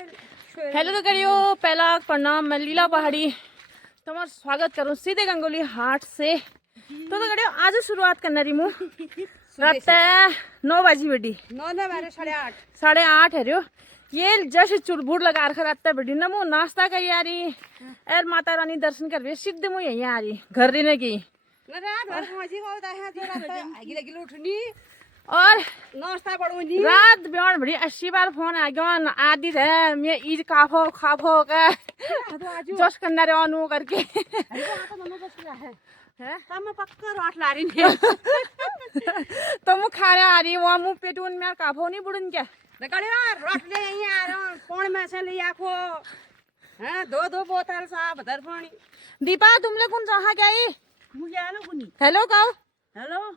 Hello तो करियो पहला प्रणाम मैं लीला पहाड़ी तुम्हारा स्वागत करूँ सीधे गंगोली हाट से। तो करियो आज शुरुआत करना रही मु रात 9 बजी बेटी 8:30 है रियो ये जैसे चुलबुड़ लगा रखा रात बेटी ना मु नाश्ता कर आ रही और माता रानी दर्शन कर रही सीधे मु यही आ रही घर रहने की और रात बिहान बड़ी 80 बार फोन आ गया आदि है मैं ईद काफो खाफो का जोश करना रे अनु करके तो मु खा रहा आ रही वहाँ मुँह पेटून में काफो नहीं बुड़न क्या दो बोतल सा बदर पानी दीपा तुम लोग कौन जहाँ गई हेलो कहो हेलो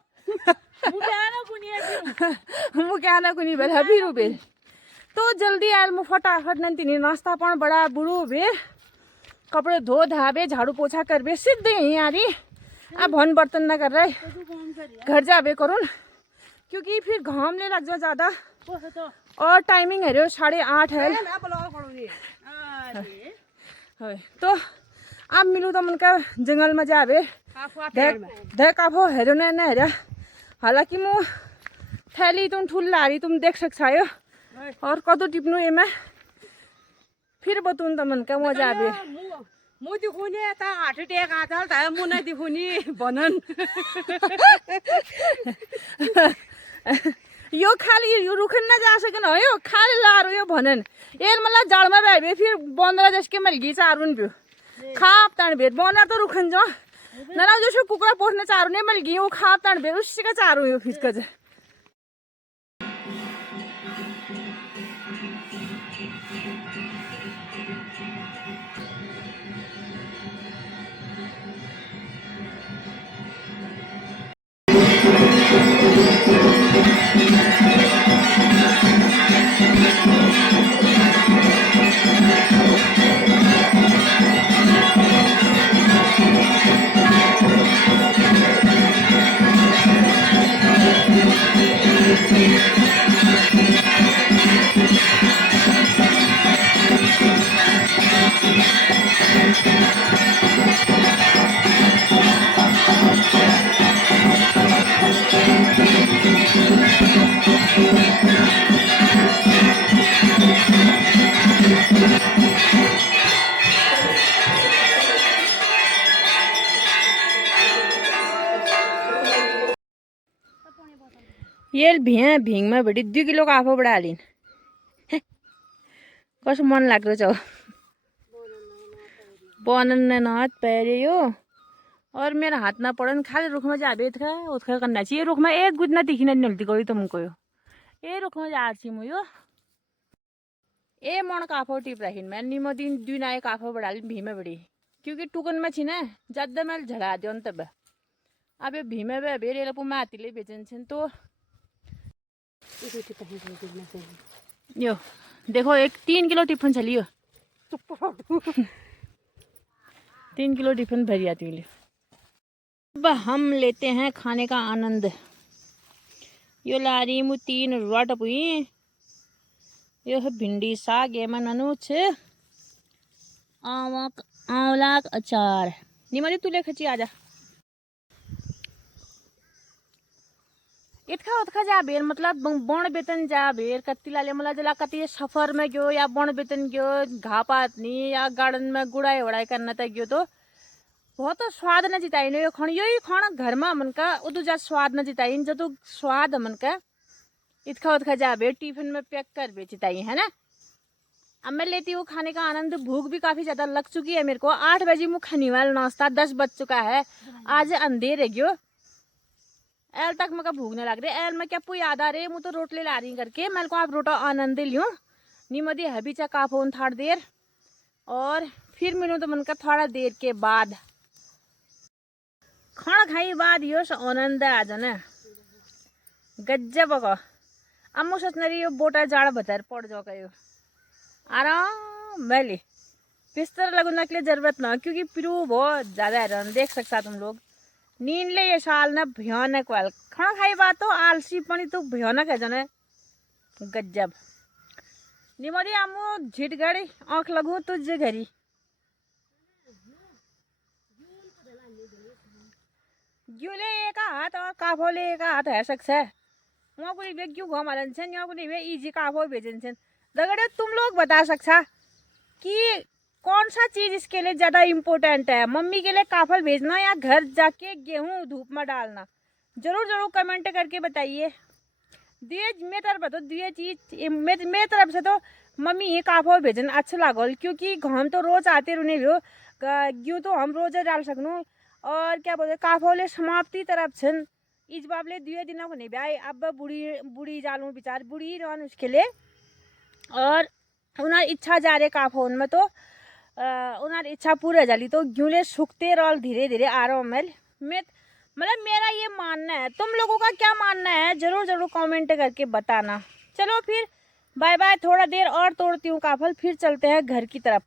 मु क्या ना कुनी बेल अभी रुबेल तो जल्दी आयल मु फटाफट नंती नाश्ता पण बड़ा बुढ़ू बे कपड़े धो धाबे झाड़ू पोछा करबे सीधे यहीं आ रही अब भन बर्तन ना कर रहे घर जाबे करून क्योंकि फिर घाम ले लग जाओ ज्यादा और टाइमिंग है रे 8:30 है तो अब मिलू तो मन का जंगल में जाबे दे काफो हेरो ना हेरा हालांकि मु थैली तुम ठुल ला रही तुम देख सकता हो और कदू टिप्नु ये मैं फिर बतून तो मन का मजा आबे मु दिखुनी ता हार्ट अटैक आजल ता मु नै दिखुनी बनन यो खाली यो रुखन ना जा सकेन हो यो खाली लारो यो भनन एल मला जालमा भाबे फिर बंदरा जसके मलगी चारुन बियो खाप तान भेट बना तो रुखन जो नरा जो कुकुरा पोसने चारू ने मलगी वो खाप तान भेट उसका चारू यो फिसका जा ये भिया भिंग में बड़ी 2 किलो का आफो बड़ा लिन कस मन लाग्दो छ बनन नत पैरे यो और मेरा हाथ ना पड़न खाली रुख में जाबे था उठा करना चाहिए रुख में एक गुजना दिखिन नलती गई तुमको यो ए रुख में जा छी मु यो ए मन काफो टिप राखिन मैं निमो दिन 2 नाय काफो बड़ा लिन भीमे बड़ी क्योंकि टुकन में छी ना ज्यादा मैल झड़ा दियो तब अब ये भीमे बे बेरे लपु मातीले बेचन छन तो यो देखो एक 3 किलो टिफिन चलियो 3 किलो टिफिन भर जाती है। अब हम लेते हैं खाने का आनंद यो ला रही मु 3 रोट पुई यो है भिंडी साग ये मननु छे आंवलाक अचार निमरी तुले खची आजा इतका उतका जा बेर मतलब बण बेतन जा बेर कत्ती लाले मला जला कति सफर में गयो या बण बेतन गयो घापात नहीं या गार्डन में गुड़ाई वड़ाई करना तक गयो तो बहुत तो स्वाद न जिताई यो खण यही खण घर में मन का उदू जा स्वाद न जिताई जो तो स्वाद मन का इतका उतका जा बेर टिफिन में पैक कर बेचताई है ना। अब मैं लेती हूँ खाने का आनंद भूख भी काफी ज्यादा लग चुकी है मेरे को 8 बजे मुँह खाने वाला नाश्ता 10 बज चुका है आज अंधेर है गयो एल तक मैं भूखने लग रही एल मैं क्या पू याद आ रही मु तो रोटले ला रही करके मैं को आप रोटा आनंद लियो निमदी हबी चा का फोन थोड़ा देर और फिर मिलूँ तो मन का थोड़ा देर के बाद खाना खाई बाद यो आनंद आ जाना गज्जब को अब मु सोचना रही बोटा जाड़ भतर पड़ जाओ कहो आराम भले बिस्तर लगने के लिए जरूरत ना क्योंकि पिरू बहुत ज्यादा है देख सकता तुम लोग नींद ले ये साल ना भयानक वाल खाना खाई बात तो आलसी पनी तो भयानक है जने गज्जब निमोदी आमू झिटगड़ी आँख लगू तुझे घरी ग्यूले एक हाथ और काफोले एक हाथ है सक्स है वहाँ को नहीं क्यों घुमा छन यहाँ को नहीं इजी काफो भेजन छन दगड़े तुम लोग बता सकता कि कौन सा चीज इसके लिए ज्यादा इम्पोर्टेंट है, मम्मी के लिए काफल भेजना या घर जाके गेहूं धूप में डालना? जरूर जरूर कमेंट करके बताइए। दिए मेरे तरफ तो दिए चीज मेरे तरफ से तो मम्मी ये काफल भेजन अच्छा लागल क्योंकि हम तो रोज आते रहने हो ग्यू तो हम रोज डाल सकूँ और क्या बोलते काफले समाप्ति तरफ छन इस बाबले दुए दिन को नहीं भाई अब बुढ़ी बुढ़ी जालू बिचार बुढ़ी रहन उसके लिए और उन्हार इच्छा जा रहे काफोन में तो उन्हार इच्छा पूरा जाली तो ग्यूले सूखते रह धीरे धीरे आ रहा मैं मतलब मेरा ये मानना है। तुम लोगों का क्या मानना है जरूर जरूर कमेंट करके बताना। चलो फिर बाय बाय, थोड़ा देर और तोड़ती हूँ काफल फिर चलते हैं घर की तरफ।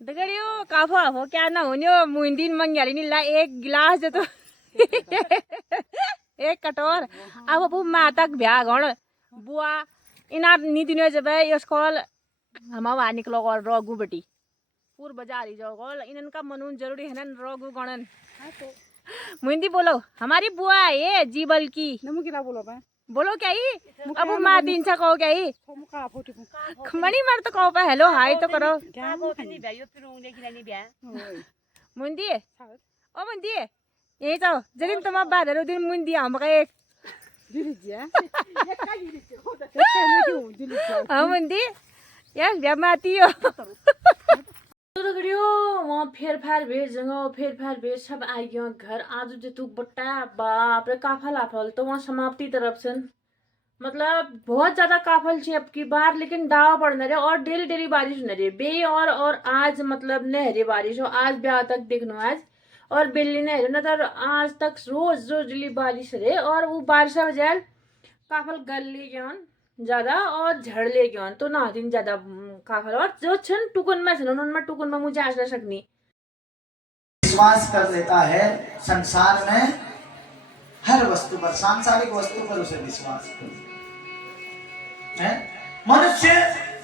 दगड़ियो काफा हो क्या ना हो मुंदिन मंग्याली नी ला एक गिलास दे तो एक कटोर अब बु मातक भ्या गण बुआ इना नी दिनो जब यसकोल हमावा निकलो और रगु बेटी पूर बाजारी जाओ गोल इनका मनून जरूरी है ना रगु गणन मुंदी बोलो हमारी बुआ है जीवल की नमुकिला बोलो बा बोलो क्या ही अब माँ दिन से कहो क्या ही मनी मर तो कहो हेलो हाय तो करो मुंदी ओ मुंदी यही तो जरिन तुम बात है दिन मुंदी हम का एक हाँ मुंदी यार ब्यामाती हो तो दगड़ियो वहाँ फेर फार भेज जगह फेर फार भेज सब आई गयो घर आज जो तू बट्टा बाप रे काफल आफल तो वहाँ समाप्ति तरफ से मतलब बहुत ज्यादा काफल छे अब की बार लेकिन दाव पड़ना रहे और डेली डेली बारिश न रही बे और आज मतलब नहरे बारिश हो आज ब्याह तक देखनो आज और बिल्ली नहरे न तो आज तक रोज रोज डेली बारिश रहे और वो बारिश वजह काफल गल ले गया ज्यादा और झड़ ले गया तो ना दिन ज्यादा काफल और जो छन टुकन में छन उनमें टुकन में मुझे आशा सकनी विश्वास कर लेता है संसार में हर वस्तु पर सांसारिक वस्तु पर उसे विश्वास है। मनुष्य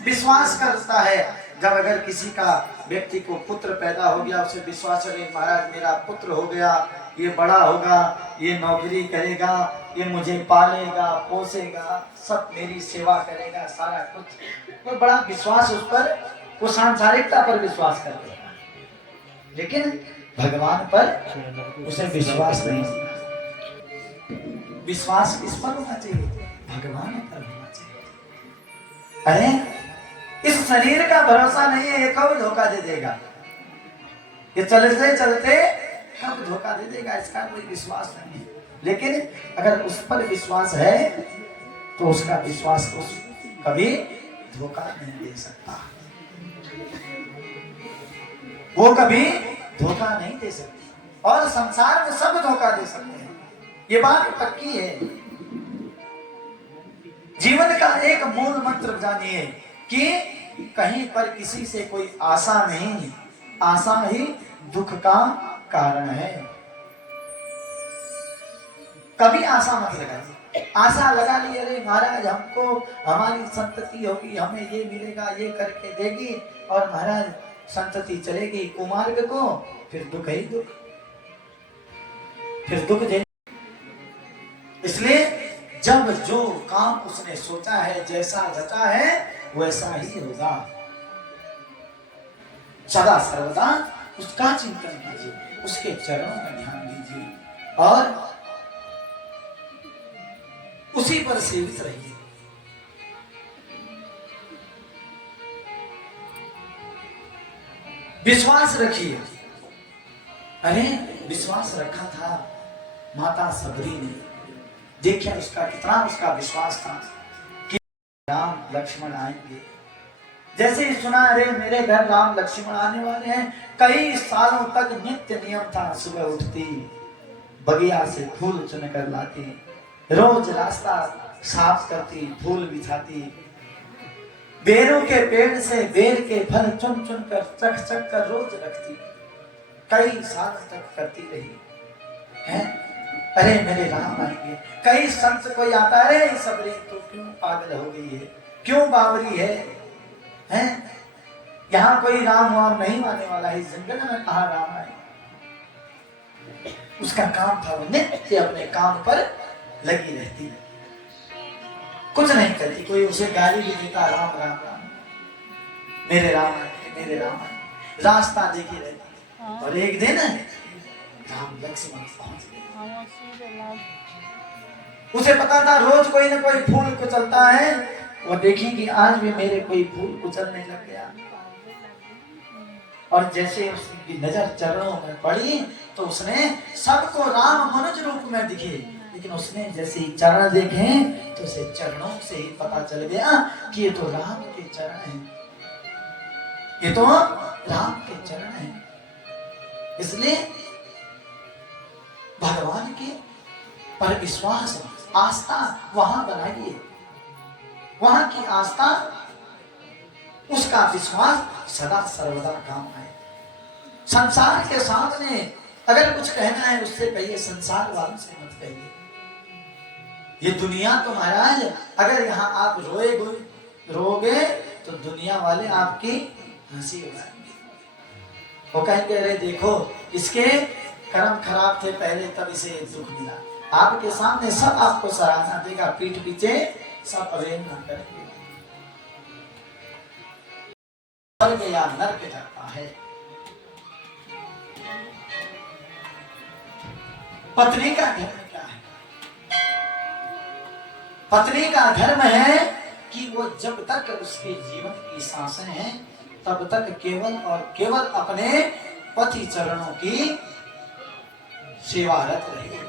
विश्वास करता है जब अगर किसी का व्यक्ति को पुत्र पैदा हो गया उसे विश्वास है महाराज मेरा पुत्र हो गया ये बड़ा होगा ये नौकरी करेगा ये मुझे पालेगा पोसेगा सब मेरी सेवा करेगा सारा कुछ तो बड़ा विश्वास उस पर वो सांसारिकता पर विश्वास करते हैं लेकिन भगवान पर उसे विश्वास नहीं। विश्वास किस पर होना चाहिए? भगवान पर होना चाहिए। अरे इस शरीर का भरोसा नहीं है ये कब धोखा दे देगा, ये चलते चलते कब धोखा दे देगा इसका कोई विश्वास नहीं है। लेकिन अगर उस पर विश्वास है तो उसका विश्वास को कभी धोखा नहीं दे सकता, वो कभी धोखा नहीं दे सकती और संसार में सब धोखा दे सकते हैं ये बात पक्की है। जीवन का एक मूल मंत्र जानिए कि कहीं पर किसी से कोई आशा नहीं, आशा ही दुख का कारण है। कभी आशा मत लगाइए, आशा लगा ली अरे महाराज हमको हमारी संतति होगी हमें ये मिलेगा ये करके देगी और महाराज संतति चलेगी कुमार्ग को फिर दुख ही दुख, फिर दुख दे। इसलिए जब जो काम उसने सोचा है जैसा रचा है वैसा ही होगा। सदा सर्वदा उसका चिंतन कीजिए, उसके चरणों में ध्यान दीजिए और उसी पर सेवित रहिए। विश्वास रखिए। अरे विश्वास रखा था माता सबरी ने, देखिए उसका कितना उसका विश्वास था कि राम लक्ष्मण आएंगे। जैसे ही सुना अरे मेरे घर राम लक्ष्मण आने वाले हैं, कई सालों तक नित्य नियम था सुबह उठती बगिया से फूल चुनकर लाती, रोज रास्ता साफ करती फूल बिछाती, बेरों के पेड़ से बेर के फल चुन चुन कर चख चख कर रोज रखती, कई साल तक करती रही है। अरे मेरे राम आएंगे। कई संत कोई आता है सबरी तो क्यों पागल हो गई है, क्यों बावरी है, हैं? यहाँ कोई राम वाम नहीं मानने वाला है। इस जंगल में कहा राम आए। उसका काम था वो नित्य अपने काम पर लगी रहती, कुछ नहीं करती। कोई उसे गाली भी देता, राम राम राम, मेरे राम आए, मेरे राम आए, रास्ता देखी रहती। और एक दिन राम लक्ष्मण पहुंच गए। उसे पता था रोज कोई ना कोई फूल कुचलता है, वो देखी कि आज भी मेरे कोई फूल कुचलने लग गया। और जैसे उसकी नजर चरणों में पड़ी तो उसने सबको राम मनुज रूप में दिखे, लेकिन उसने जैसे ही चरण देखे तो उसे चरणों से ही पता चल गया कि ये तो राम के चरण हैं, ये तो राम के चरण हैं। इसलिए भगवान के पर विश्वास, आस्था वहां बनाइए। वहां की आस्था, उसका विश्वास सदा सर्वदा काम आए। संसार के सामने अगर कुछ कहना है उससे कहिए, संसार वालों से मत कहिए। ये दुनिया तो महाराज, अगर यहाँ आप रोगे तो दुनिया वाले आपकी हंसी उड़ाएंगे। वो कहेंगे अरे देखो इसके कर्म खराब थे पहले, तब इसे दुख मिला। आपके सामने सब आपको सराहना देगा, पीठ पीछे सब अवहेलना करेंगे। स्वर्ग या नरक जाता है। पत्नी का धर्म क्या है? पत्नी का धर्म है कि वो जब तक उसके जीवन की सांसें हैं तब तक केवल और केवल अपने पति चरणों की सेवारत रहे।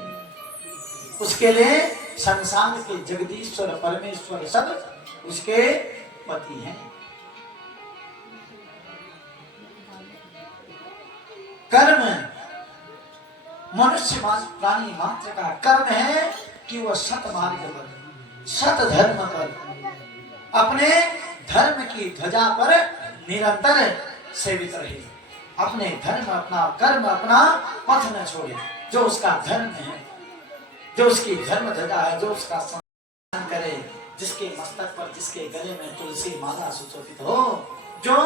उसके लिए संसार के जगदीश्वर परमेश्वर सब उसके पति हैं। कर्म मनुष्य प्राणी मात्र का कर्म है कि वह सत मार्ग पर, सत धर्म पर, अपने धर्म की ध्वजा पर निरंतर सेवित रहे। अपने धर्म, अपना कर्म, अपना पथ न छोड़े। जो उसका धर्म है, जो उसकी धर्म ध्वजा है, जो उसका सम्मान करे, जिसके मस्तक पर, जिसके गले में तुलसी माला सुशोभित हो, जो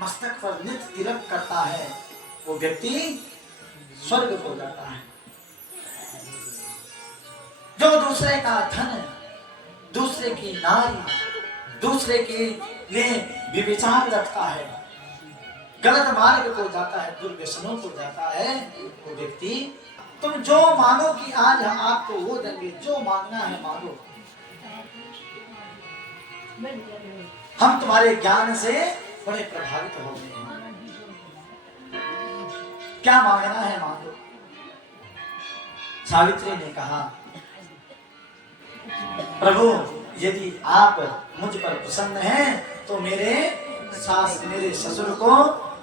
मस्तक पर नित्य तिलक करता है, वो व्यक्ति स्वर्ग को जाता है। जो दूसरे का धन, दूसरे की नारी, दूसरे के लिए विचार रखता है, गलत मार्ग को जाता है, दुर्व्यसनों को जाता है, वो व्यक्ति, तुम जो मांगो कि आज हम आपको वो देंगे, जो मांगना है मांगो, हम तुम्हारे ज्ञान से बड़े प्रभावित हो गए हैं, क्या मांगना है मांगो। सावित्री ने कहा प्रभु यदि आप मुझ पर प्रसन्न हैं तो मेरे सास, मेरे ससुर को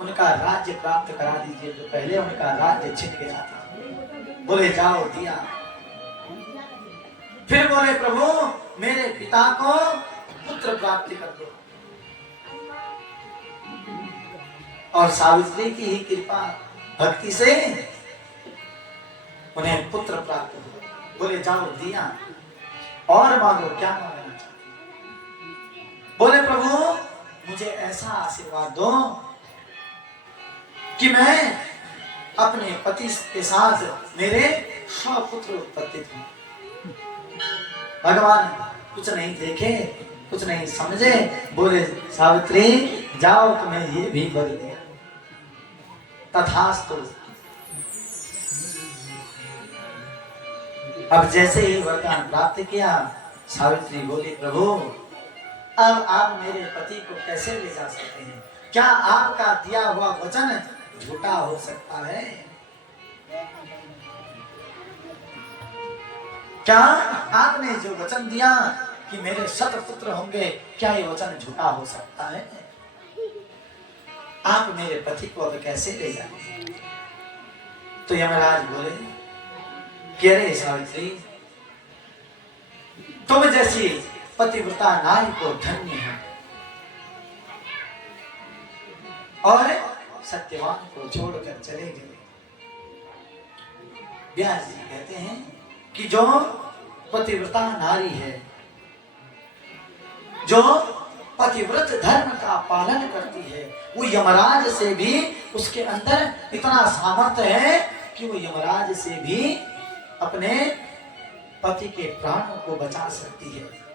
उनका राज्य प्राप्त करा दीजिए, जो पहले उनका राज्य छिन गया था। बोले जाओ, दिया। फिर बोले प्रभु मेरे पिता को पुत्र प्राप्ति कर दो, और सावित्री की ही कृपा भक्ति से उन्हें पुत्र प्राप्त हुआ। बोले जाओ, दिया। और मांगो, क्या मांगना चाहते? बोले प्रभु मुझे ऐसा आशीर्वाद दो कि मैं अपने पति के साथ मेरे 100 पुत्र उत्पत्ति हूं। भगवान कुछ नहीं देखे, कुछ नहीं समझे, बोले सावित्री जाओ, तुम्हें ये भी वर दिया। तथास्तु। अब जैसे ही वरदान प्राप्त किया, सावित्री बोली प्रभु अब आप मेरे पति को कैसे ले जा सकते हैं? क्या आपका दिया हुआ वचन झूठा हो सकता है? क्या आपने जो वचन दिया कि मेरे 100 पुत्र होंगे, क्या ये वचन झूठा हो सकता है? आप मेरे पति को अब कैसे ले जाएंगे? तो यमराज बोले कि अरे सावित्री, तुम जैसी पतिव्रता नारी को धन्य है, और सत्यवान को छोड़कर चले गए। व्यास जी कहते हैं कि जो पतिव्रता नारी है, जो पतिव्रत धर्म का पालन करती है, वो यमराज से भी उसके अंदर इतना सामर्थ्य है कि वो यमराज से भी अपने पति के प्राणों को बचा सकती है।